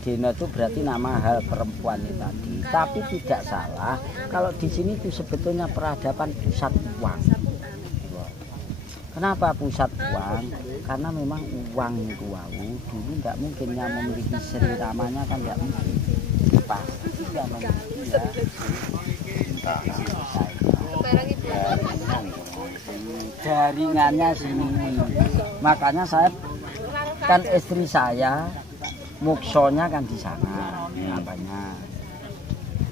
Deno itu berarti nama hal perempuan itu tadi. Tapi tidak salah kalau di sini itu sebetulnya peradaban pusat uang. Kenapa pusat uang? Karena memang uang itu dulu nggak mungkin yang memiliki seri ramanya kan nggak mungkin. Pasti yang memiliki jaringannya sini. Makanya saya kan istri saya muksonya kan di sana, apanya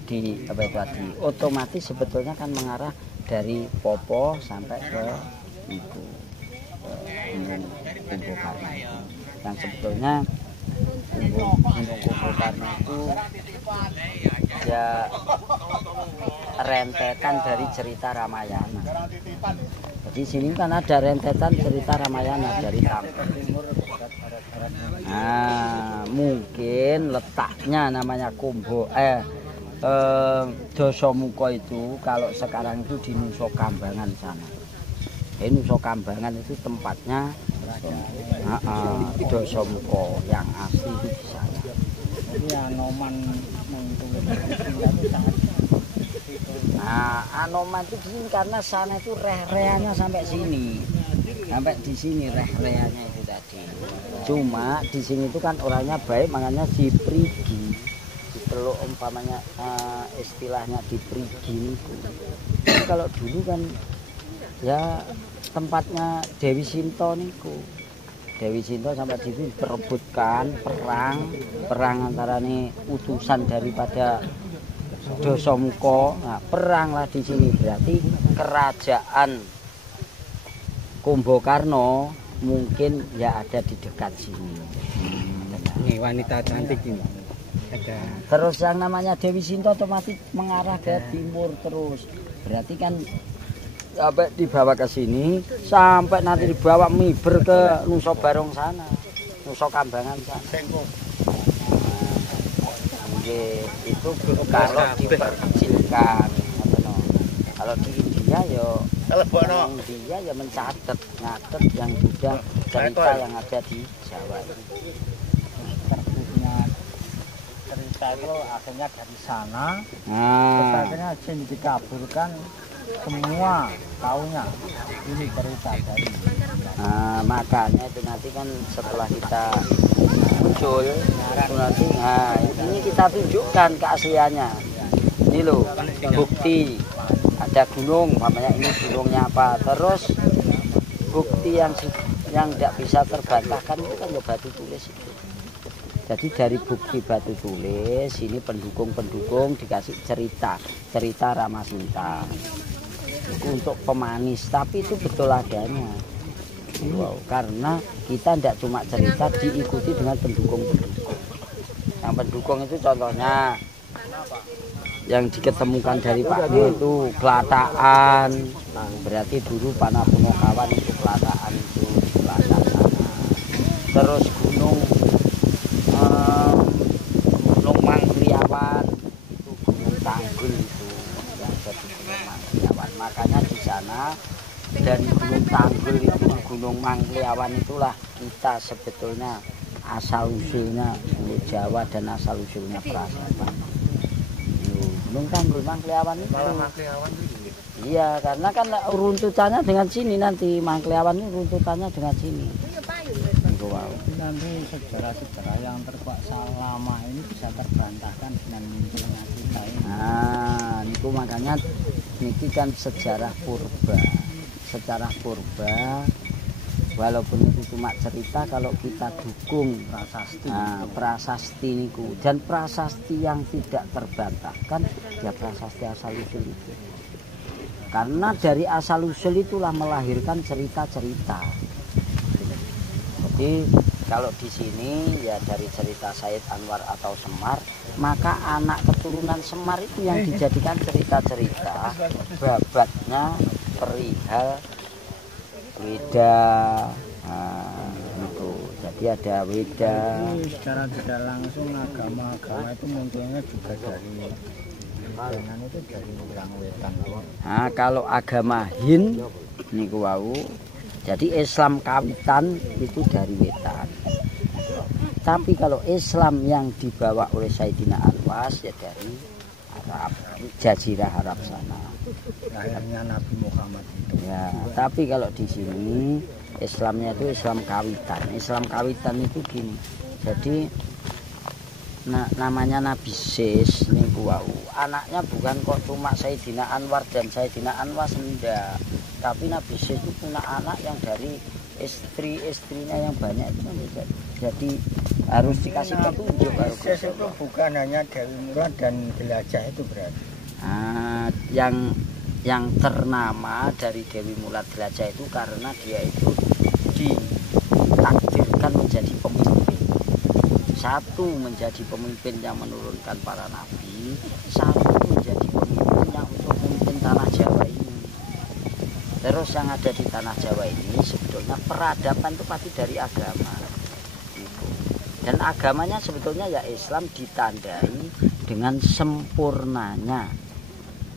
di apa itu tadi. Otomatis sebetulnya kan mengarah dari Popo sampai ke itu Gunung Kumbhakarna. Yang sebetulnya Gunung Kumbhakarna itu ya rentetan dari cerita Ramayana. Jadi sini kan ada rentetan cerita Ramayana dari Tampung. Nah, mungkin letaknya namanya Dasamuka itu kalau sekarang itu di Nusa Kambangan sana. Nusa Kambangan itu tempatnya Dasamuka yang asli itu di sana. Jadi Anoman Nah, Anoman itu di sini karena sana itu reh-rehannya sampai sini. Sampai di sini reh-rehannya itu tadi. Cuma di sini itu kan orangnya baik, makanya diprigi. Kalau umpamanya istilahnya diprigi itu. Kalau dulu kan ya tempatnya Dewi Sinta niku. Dewi Sinta sampai di sini berebutkan perang antara nih utusan daripada Dasamuka. Nah, perang lah di sini berarti kerajaan Kumbhakarna mungkin ya ada di dekat sini. Ini wanita cantik ini. Ada. Terus yang namanya Dewi Sinta otomatis mengarah ke timur terus. Berarti kan sampai dibawa ke sini sampai nanti dibawa miber ke Nusa Barong sana, Nusa Kambangan sana. Itu kalau diperkecilkan. Kalau di India India ya mencatat yang sudah cerita yang ada di Jawa. Terbitnya cerita itu akhirnya dari sana. Nah, Akhirnya jin dikabulkan semua tahunya ini cerita dari. Nah, makanya itu nanti kan setelah kita muncul nanti, nah ini kita tunjukkan keasliannya. Ini loh bukti ada gunung, namanya ini gunungnya apa. Terus bukti yang tidak bisa terbantahkan itu kan ya batu tulis itu. Jadi dari bukti batu tulis ini pendukung dikasih cerita Ramasinta. Itu untuk pemanis, tapi itu betul adanya. Wow, karena kita tidak cuma cerita, diikuti dengan pendukung. Yang pendukung itu contohnya yang diketemukan dari Pak Mo itu Kelataan. Berarti dulu Panapunakawan itu Kelataan itu Kelataan sana. Terus Gunung Mangkliawan itu Gunung Tanggul itu yang jadi Gunung Mangkliawan. Makanya di sana dari Gunung Tanggul itu Gunung Mangkliawan itulah kita sebetulnya asal usulnya Pulau Jawa dan asal usulnya Prasapan. Gunung Tanggul Mangkliawan itu. Iya, karena kan runtutannya dengan sini nanti Mangkliawan ini runtutannya dengan sini. Wow. Nanti sejarah-sejarah yang terkuasa lama ini bisa terbantahkan dengan munculnya kita ini. Nah, itu makanya ini kan sejarah purba. Sejarah purba walaupun itu cuma cerita, kalau kita dukung prasasti niku, dan prasasti yang tidak terbantahkan ya prasasti asal usul itu. Karena dari asal usul itulah melahirkan cerita-cerita. Jadi kalau di sini ya dari cerita Said Anwar atau Semar, maka anak keturunan Semar itu yang dijadikan cerita-cerita babatnya perihal Weda. Nah, itu. Jadi ada Weda. Secara tidak langsung agama-agama itu munculnya juga dari dengan itu dari orang Wetan. Nah, kalau agama Hin niku wau, jadi Islam kawitan itu dari Wetan. Tapi kalau Islam yang dibawa oleh Sayyidina Anwas ya dari Arab, Jazirah Arab sana. Lahirnya Nabi Muhammad itu. Ya, tapi kalau di sini Islamnya itu Islam kawitan. Islam kawitan itu gini. Jadi namanya Nabi Sis niku wau. Anaknya bukan kok cuma Sayyidina Anwar dan Sayyidina Anwas enggak. Tapi Nabi Sis itu punya anak yang dari istri-istrinya yang banyak itu. Jadi harus dikasih petunjuk. Sis itu bukan hanya Dewi Murad dan Jelajah itu berarti. Yang ternama dari Dewi Mulat Jelajah itu karena dia itu ditakdirkan menjadi pemimpin. Satu menjadi pemimpin yang menurunkan para nabi, satu menjadi pemimpin yang untuk memimpin tanah Jawa ini. Terus yang ada di tanah Jawa ini sebetulnya peradaban itu pasti dari agama. Dan agamanya sebetulnya ya Islam ditandai dengan sempurnanya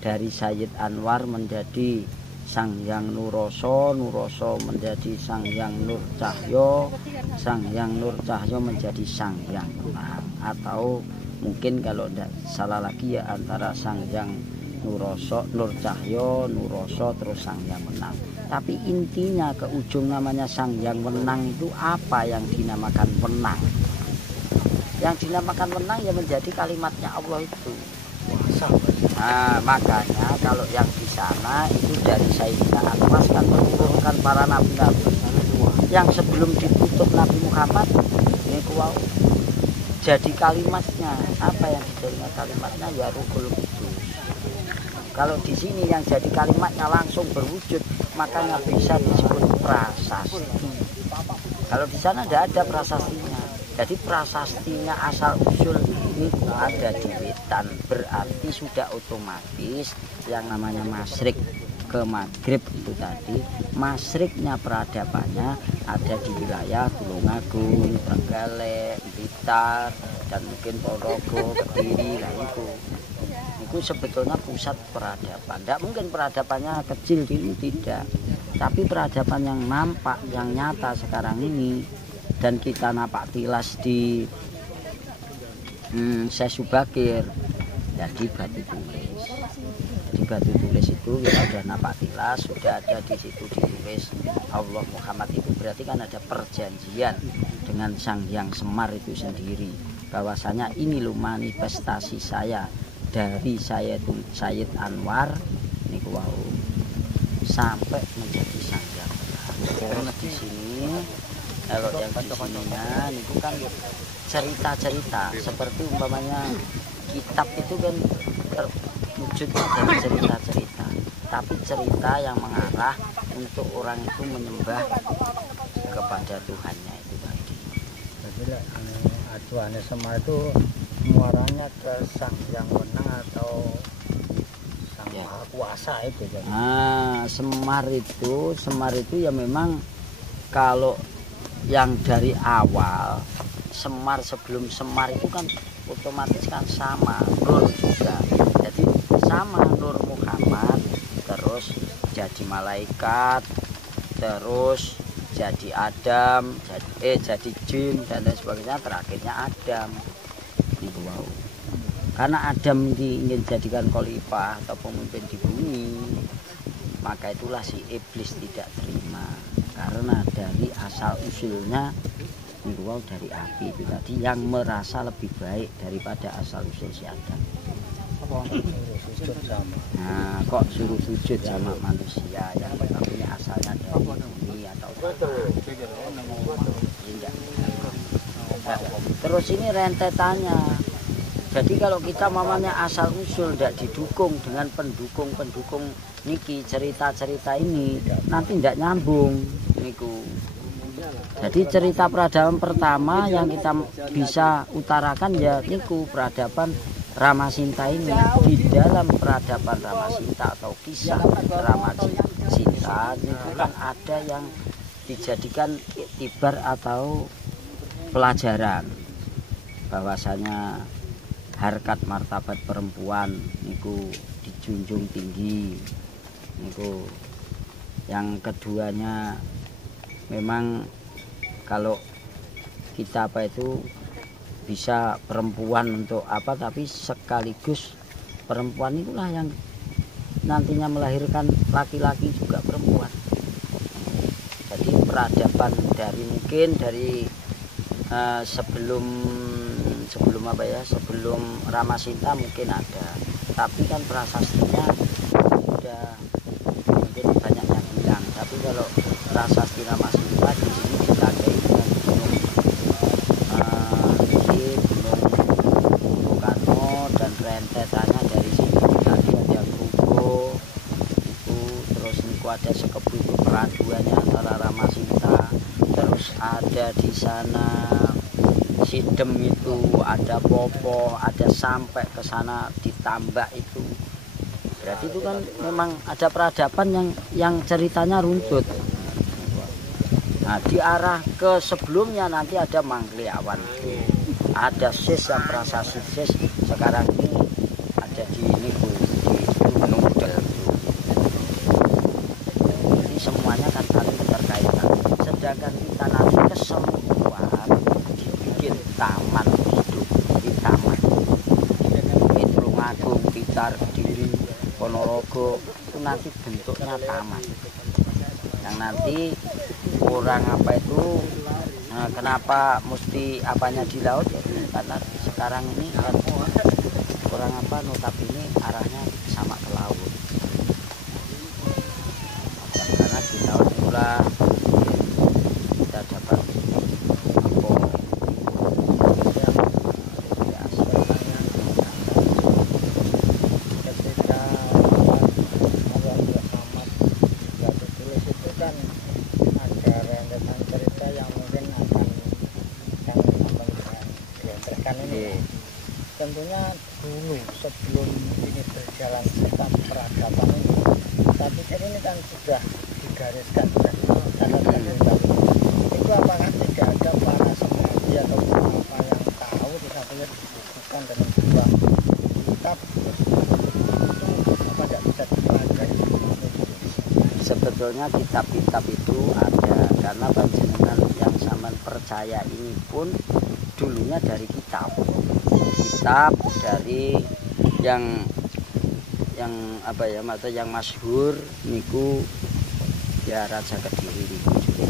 dari Sayyid Anwar menjadi Sang Hyang Nuroso, Nuroso menjadi Sang Hyang Nur Cahyo, Sang Hyang Nur Cahyo menjadi Sang Hyang Menang. Atau mungkin kalau tidak salah lagi ya antara Sang Hyang Nuroso, Nur Cahyo, Nuroso terus Sang Hyang Menang. Tapi intinya ke ujung namanya Sang Hyang Menang itu apa yang dinamakan menang? Yang dinamakan menang ya menjadi kalimatnya Allah itu. Nah, makanya kalau yang di sana itu dari Sayyidina Anwas kan menurunkan para nabi-nabi yang sebelum ditutup Nabi Muhammad ini wow, jadi kalimatnya apa yang dijadikan kalimatnya ya Ruhul Qudus. Kalau di sini yang jadi kalimatnya langsung berwujud makanya bisa disebut prasasti. Kalau di sana tidak ada prasastinya. Jadi prasastinya asal usul ini ada di Wetan, berarti sudah otomatis yang namanya Masyrik ke Maghrib itu tadi, Masyriknya peradabannya ada di wilayah Tulungagung, Trenggalek, Blitar, dan mungkin Ponorogo, Kediri, lah itu sebetulnya pusat peradaban. Tidak mungkin peradabannya kecil dulu, tidak. Tapi peradaban yang nampak, yang nyata sekarang ini dan kita napak tilas di Syekh Subakir jadi batu tulis. Jadi batu tulis itu kita sudah napak tilas, sudah ada di situ ditulis Allah Muhammad itu berarti kan ada perjanjian dengan Sang Hyang Semar itu sendiri bahwasanya ini loh manifestasi saya dari Sayyid Anwar niku wau sampai menjadi Sang Hyang Menang. Di sini kalau yang di sininya itu kan cerita-cerita seperti umpamanya kitab itu kan terwujudnya dari cerita-cerita, tapi cerita yang mengarah untuk orang itu menyembah kepada Tuhannya itu tadi. Jadi acuannya Semar itu muaranya ke Sang Hyang Menang atau Sang Maha Kuasa itu jadi. Nah, Semar itu ya memang kalau yang dari awal Semar sebelum Semar itu kan otomatis kan sama Nur juga, jadi sama Nur Muhammad, terus jadi malaikat, terus jadi Adam, jadi jin dan lain sebagainya, terakhirnya Adam. Ibu wow. Karena Adam ingin jadikan khalifah atau pemimpin di bumi, maka itulah si iblis tidak terima. Karena dari asal usulnya wow, dari api itu tadi yang merasa lebih baik daripada asal usul si Adam. Nah, kok suruh sujud sama manusia yang ini asalnya dari bumi atau nah, terus ini rentetannya. Jadi kalau kita mamanya asal usul tidak didukung dengan pendukung niki cerita-cerita ini nanti tidak nyambung niku. Jadi cerita peradaban pertama yang kita bisa utarakan ya niku peradaban Ramasinta ini. Di dalam peradaban Ramasinta atau kisah Ramasinta itu kan ada yang dijadikan iktibar atau pelajaran bahwasanya harkat martabat perempuan niku dijunjung tinggi niku. Yang keduanya memang kalau kita apa itu bisa perempuan untuk apa, tapi sekaligus perempuan itulah yang nantinya melahirkan laki-laki juga perempuan. Jadi peradaban dari mungkin dari sebelum apa ya, sebelum Ramasinta mungkin ada, tapi kan prasastinya sudah mungkin banyak yang hilang. Tapi kalau prasasti Ramasinta di sini ditandai dengan gunung Soekarno dan rentetannya dari sini tadi ada Krugo itu, terus niku ada Sekebu itu peraduannya antara Ramasinta, terus ada di sana Sidem itu, ada Popo, ada sampai ke sana ditambah itu. Berarti itu kan memang ada peradaban yang ceritanya runtut. Nah, di arah ke sebelumnya nanti ada Mangliawan, ada Sis yang prasasti Sis sekarang ini ada di niku di Gunung Del. Jadi semuanya kan saling terkaitan. Sedangkan kita nanti ke semua dibikin taman hidup di taman. Tulungagung, Blitar, Kediri, Ponorogo itu nanti bentuknya taman. Yang nanti orang apa itu kenapa mesti apanya di laut ya, karena sekarang ini kan orang apa notabene arahnya sama ke laut. Karena di laut pula kita dapat tentunya dulu sebelum ini berjalan sistem peradaban ini, tapi ini kan sudah digariskan, sudah dicatatkan. Itu apakah tidak ada para semadi atau apa yang tahu di sampingnya dibukukan dengan sebuah kitab itu, apa tidak bisa dipelajari? Sebetulnya kitab-kitab itu ada, karena panjenengan yang zaman percaya ini pun dulunya dari kitab dari yang apa ya, atau yang masyhur niku ya Raja Kediri niku.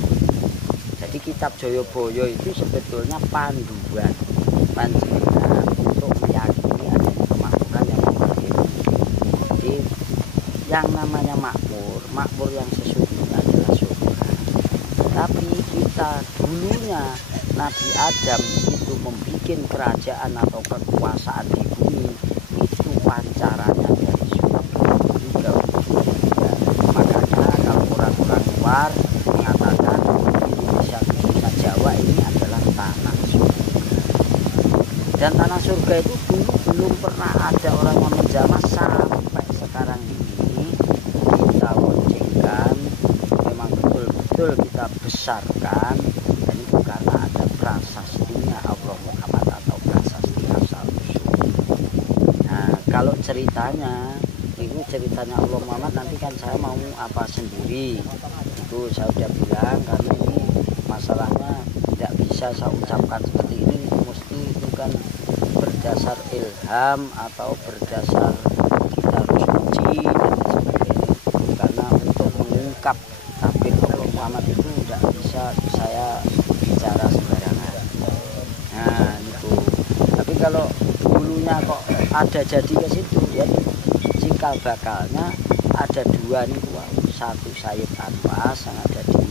Jadi kitab Jayabaya itu sebetulnya panduan panjenengan untuk meyakini adanya kemakmuran yang membaik. Jadi yang namanya makmur yang sesungguhnya adalah surga. Tapi kita dulunya Nabi Adam itu membuat kerajaan atau kekuasaan di bumi itu pancarannya dari surga juga. Makanya kalau orang-orang luar mengatakan Indonesia khususnya Jawa ini adalah tanah surga. Dan tanah surga itu belum pernah ada orang yang menjamah sampai sekarang ini kita wujudkan, memang betul-betul kita besarkan, dan itu karena ada prasastinya Allah Muhammad atau prasasti asal usul. Nah, kalau ceritanya ini ceritanya Allah Muhammad, nanti kan saya mau apa sendiri itu saya udah bilang, karena ini masalahnya tidak bisa saya ucapkan seperti ini, mesti itu kan berdasar ilham atau berdasar kita harus uji dan sebagainya. Karena untuk mengungkap tabir Allah Muhammad itu tidak bisa saya bicara sembarangan. Nah itu. Tapi kalau dulunya kok ada jadi ke situ, ya cikal bakalnya ada dua nih, satu Sayyid Anwar yang ada di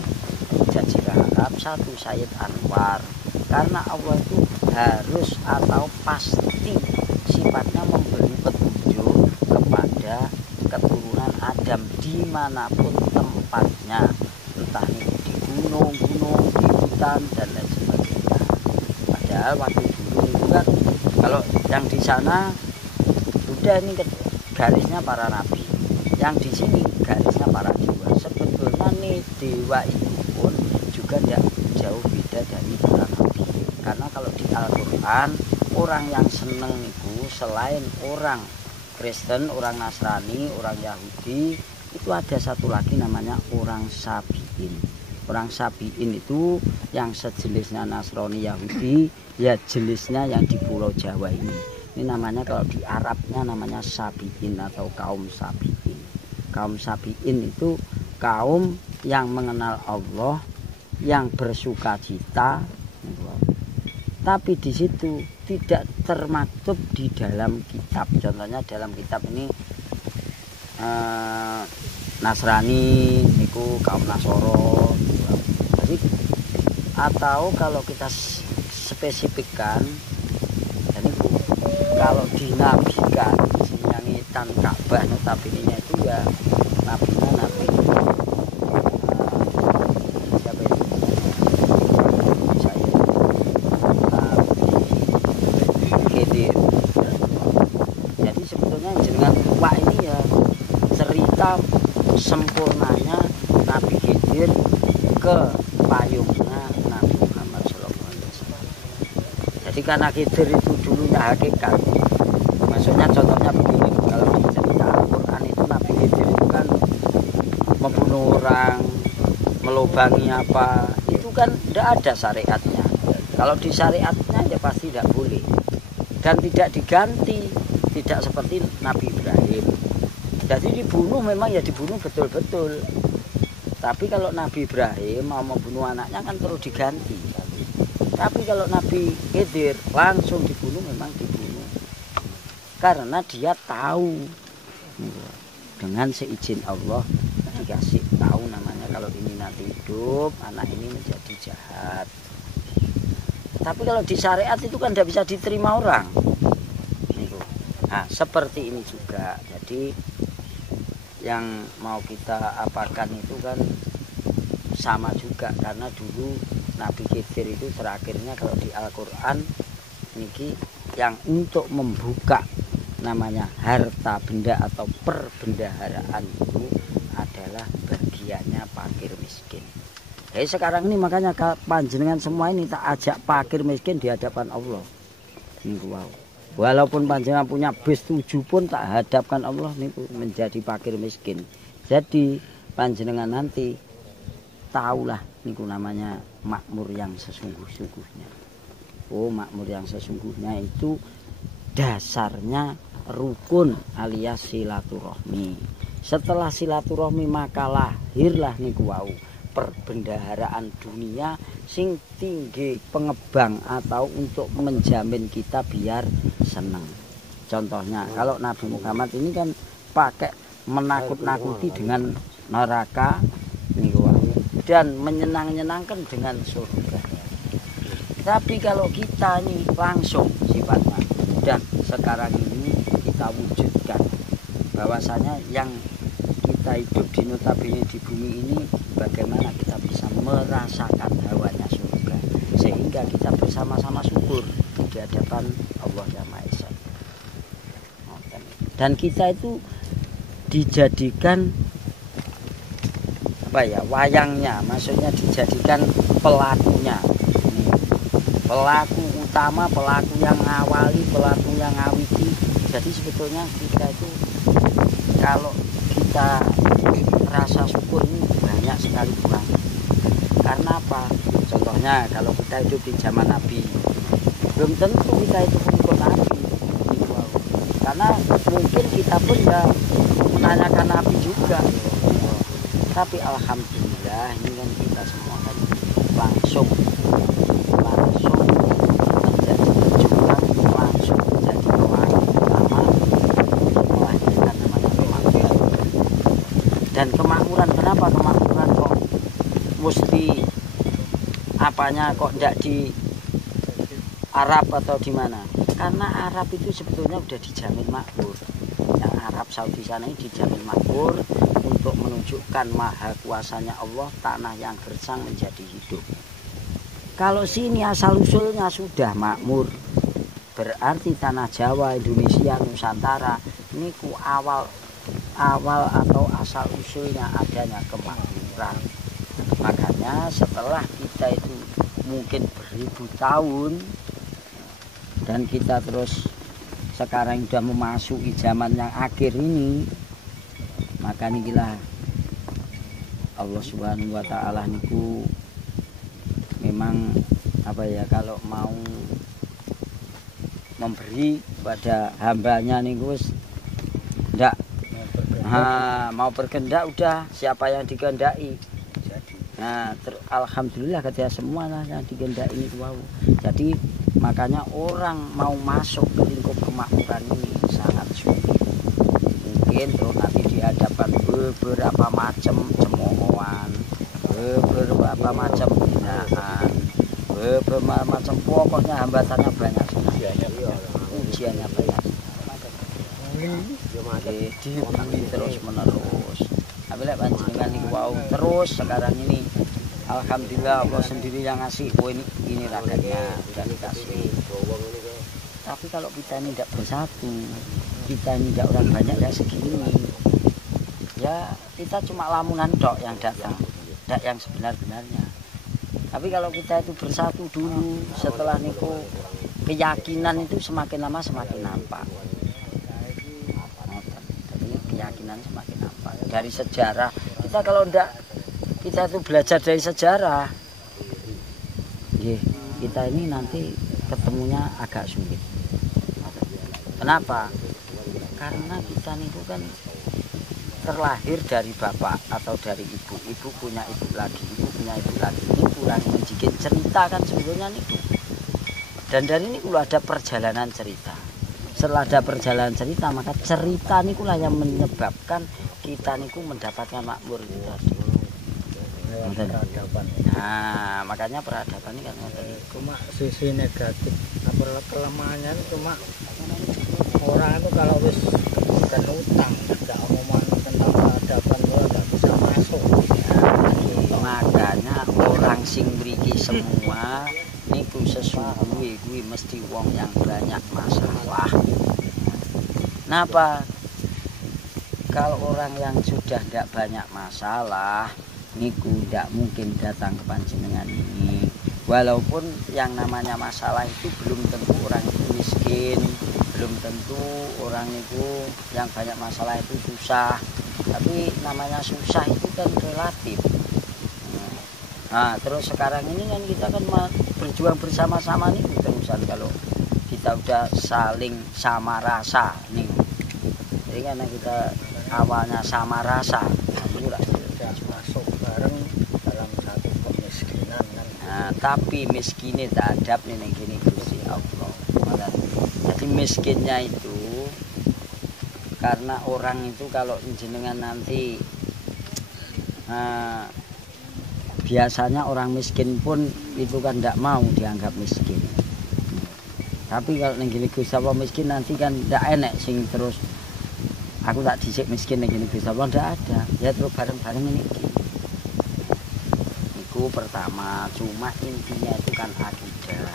Jazirah Arab, satu Sayyid Anwar. Karena Allah itu harus atau pasti sifatnya memberi petunjuk kepada keturunan Adam dimanapun tempatnya, entah itu di gunung-gunung, di hutan dan lain sebagainya. Padahal waktu dulu itu kan kalau yang di sana sudah ini garisnya para nabi, yang di sini garisnya para dewa. Sebetulnya nih dewa itu pun juga tidak jauh beda dari para nabi. Karena kalau di Al-Quran orang yang seneng itu selain orang Kristen, orang Nasrani, orang Yahudi, itu ada satu lagi namanya orang Sabiin. Orang Sabi'in itu yang sejenisnya Nasrani Yahudi, ya jenisnya yang di Pulau Jawa ini. Ini namanya kalau di Arabnya namanya Sabi'in atau kaum Sabi'in. Kaum Sabi'in itu kaum yang mengenal Allah, yang bersukacita. Tapi di situ tidak termaktub di dalam kitab. Contohnya dalam kitab ini Nasrani itu kaum Nasoro. Jadi atau kalau kita spesifikkan, jadi kalau dinabikan sinyangitan Ka'bah notabene itu ya nabinya nabi siapa itu? Saya Khidir. Jadi sebetulnya jenengan tua ini ya cerita sempurnanya Nabi Khidir ke payungnya Nabi Muhammad SAW. Jadi karena Khidir itu dulunya hakikat, maksudnya contohnya begini, kalau di cerita Al-Quran itu Nabi Khidir itu kan membunuh orang, melubangi apa, itu kan tidak ada syariatnya. Kalau di syariatnya ya pasti tidak boleh dan tidak diganti, tidak seperti Nabi Ibrahim. Jadi dibunuh memang ya dibunuh betul-betul. Tapi kalau Nabi Ibrahim mau membunuh anaknya kan perlu diganti. Tapi kalau Nabi Khidir langsung dibunuh memang dibunuh. Karena dia tahu dengan seizin Allah dikasih tahu namanya kalau ini nanti hidup, anak ini menjadi jahat. Tapi kalau di syariat itu kan tidak bisa diterima orang. Nah, seperti ini juga. Jadi yang mau kita apakan itu kan sama juga, karena dulu Nabi Khidir itu terakhirnya kalau di Al-Quran ini yang untuk membuka namanya harta benda atau perbendaharaan itu adalah bagiannya fakir miskin. Jadi sekarang ini makanya panjenengan semua ini tak ajak fakir miskin di hadapan Allah. Wow. Walaupun panjenengan punya bis 7 pun tak hadapkan Allah nih menjadi fakir miskin. Jadi panjenengan nanti tahulah niku namanya makmur yang sesungguh-sungguhnya. Oh, makmur yang sesungguhnya itu dasarnya rukun alias silaturahmi. Setelah silaturahmi maka lahirlah niku wau perbendaharaan dunia sing tinggi pengebang atau untuk menjamin kita biar senang. Contohnya kalau Nabi Muhammad ini kan pakai menakut-nakuti dengan neraka niku dan menyenang-nyenangkan dengan surga. Tapi kalau kita ini langsung sifatnya dan sekarang ini kita wujudkan bahwasanya yang kita hidup di notabene di bumi ini bagaimana kita bisa merasakan hawanya surga sehingga kita bersama-sama syukur di hadapan Allah Yang Maha Esa. Dan kita itu dijadikan apa ya, wayangnya, maksudnya dijadikan pelakunya. Pelaku utama, pelaku yang ngawali, pelaku yang ngawiti. Jadi sebetulnya kita itu kalau kita rasa syukur ini banyak sekali kurang. Karena apa? Contohnya kalau kita hidup di zaman Nabi, belum tentu kita itu pengikut Nabi. Karena mungkin kita pun ya menanyakan Nabi juga. Tapi alhamdulillah ini kan kita semua kan langsung menjadi pejuang, langsung menjadi pemain utama untuk melahirkan namanya kemakmuran. Dan kemakmuran, kenapa kemakmuran kok mesti apanya kok tidak di Arab atau di mana? Karena Arab itu sebetulnya sudah dijamin makmur. Yang Arab Saudi sana ini dijamin makmur untuk menunjukkan maha kuasanya Allah, tanah yang gersang menjadi hidup. Kalau sini asal usulnya sudah makmur, berarti tanah Jawa, Indonesia, Nusantara ini awal atau asal usulnya adanya kemakmuran. Makanya setelah kita itu mungkin beribu tahun dan kita terus sekarang sudah memasuki zaman yang akhir ini, maka inilah Allah Subhanahu wa taala niku memang apa ya, kalau mau memberi pada hambanya niku wis ndak mau berkehendak udah siapa yang dikehendaki. Nah, alhamdulillah ketika semua yang dikehendaki ini wow. Jadi makanya orang mau masuk ke lingkup kemakmuran ini sangat sulit. Mungkin terus nanti dihadapkan beberapa macam cemoohan, beberapa macam hinaan, beberapa macam, pokoknya hambatannya banyak sekali. Ujiannya banyak. Dibuli terus menerus. Tapi lek panjenengan niku wau terus sekarang ini alhamdulillah Allah sendiri yang ngasih. Oh ini ragatnya udah dikasih. Tapi kalau kita ini tidak bersatu, kita ini tidak orang banyak ya segini, ya kita cuma lamunan dok yang datang, tidak yang sebenar-benarnya. Tapi kalau kita itu bersatu dulu, setelah niku keyakinan itu semakin lama semakin nampak. Jadi keyakinan semakin nampak. Dari sejarah kita, kalau tidak kita itu belajar dari sejarah, kita ini nanti ketemunya agak sulit. Kenapa? Karena kita itu kan terlahir dari bapak atau dari ibu. Ibu punya ibu lagi, ibu punya ibu lagi. Ini kurang menjikin cerita kan sebetulnya itu. Dan dari ini kalau ada perjalanan cerita. Setelah ada perjalanan cerita, maka cerita ini lah yang menyebabkan kita niku mendapatkan makmur itu tadi. Peradaban. Nah, makanya peradaban ini kan Cuma sisi negatif, apa kelemahannya cuma orang itu kalau wis bukan utang, ada omongan tentang peradaban itu nggak bisa masuk. Makanya orang sing mriki semua niku sesungguhnya kuwi mesti wong yang banyak masalah. Kenapa? Kalau orang yang sudah tidak banyak masalah niku tidak mungkin datang ke panjenengan ini. Walaupun yang namanya masalah itu belum tentu orang itu miskin, belum tentu orang itu yang banyak masalah itu susah. Tapi namanya susah itu kan relatif. Nah, terus sekarang ini kan kita kan berjuang bersama-sama nih terusan, kalau kita udah saling sama rasa nih. Jadi karena kita awalnya sama rasa, Tidak masuk bareng dalam satu kemiskinan kan. nah, tapi miskinnya tak adab nih gini Gusti Allah. Jadi miskinnya itu karena orang itu kalau jenengan nanti biasanya orang miskin pun itu kan tidak mau dianggap miskin. Tapi kalau nenggini Gusti Allah miskin nanti kan tidak enak sing terus aku tak dicek miskin nenggini Gusti Allah, tidak ada. Ya terus bareng-bareng ini. Itu pertama, cuma intinya itu kan akidah.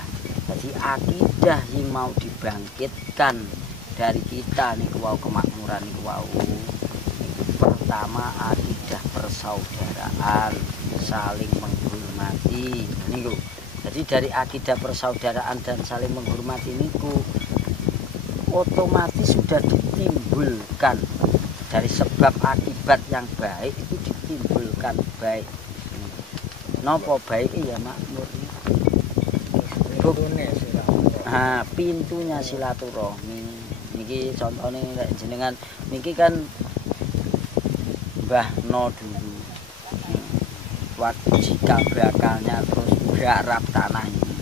Jadi akidah yang mau dibangkitkan dari kita nih wau kemakmuran nih wau. Pertama akidah persaudaraan, saling menghormati niku. Jadi dari akidah persaudaraan dan saling menghormati niku otomatis sudah ditimbulkan dari sebab akibat yang baik itu ditimbulkan baik. Nopo baik ya makmur. Pintunya silaturahmi. Niki contohnya jenengan niki kan Mbah No dulu. Waktu jika bakalnya terus garap tanah ini.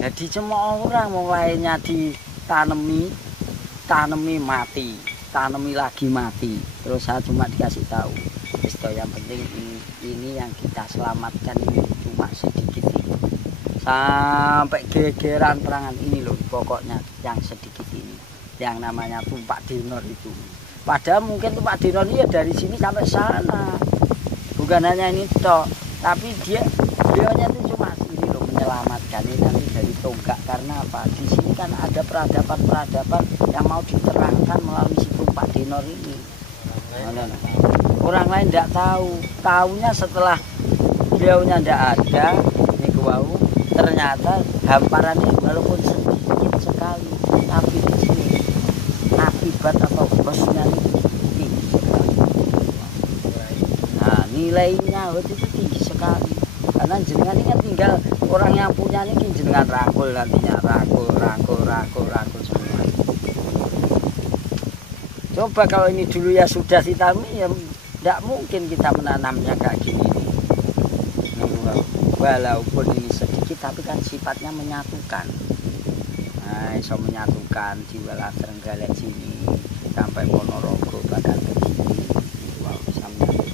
Jadi semua orang mulainya ditanami mati, tanami lagi mati. Terus saya cuma dikasih tahu, yang penting ini yang kita selamatkan ini cuma sedikit ini. Sampai gegeran perangan ini loh, pokoknya yang sedikit ini, yang namanya Tumpak Dinor itu. Padahal mungkin Tumpak Dinor ini ya dari sini sampai sana. Bukan hanya ini toh, tapi beliaunya itu cuma ini loh menyelamatkan ini nanti dari tonggak. Karena apa? Di sini kan ada peradaban yang mau diterangkan melalui si Tumpak Dinor ini. Orang lain tidak tahu, tahunya setelah beliaunya tidak ada. Niku wau ternyata hamparannya walaupun sedikit sekali, tapi di sini akibat atau bosnya ini tinggi sekali. Nah, nilainya itu tinggi sekali. Karena jenengan ini kan tinggal orang yang punya ini jenengan rangkul nantinya, rangkul semua. Coba kalau ini dulu ya sudah ditami, ya tidak mungkin kita menanamnya kayak gini. Walaupun ini sedikit tapi kan sifatnya menyatukan. Nah, bisa menyatukan di Welas Trenggalek sini sampai Ponorogo bahkan ke sini. Wow, bisa menyatukan.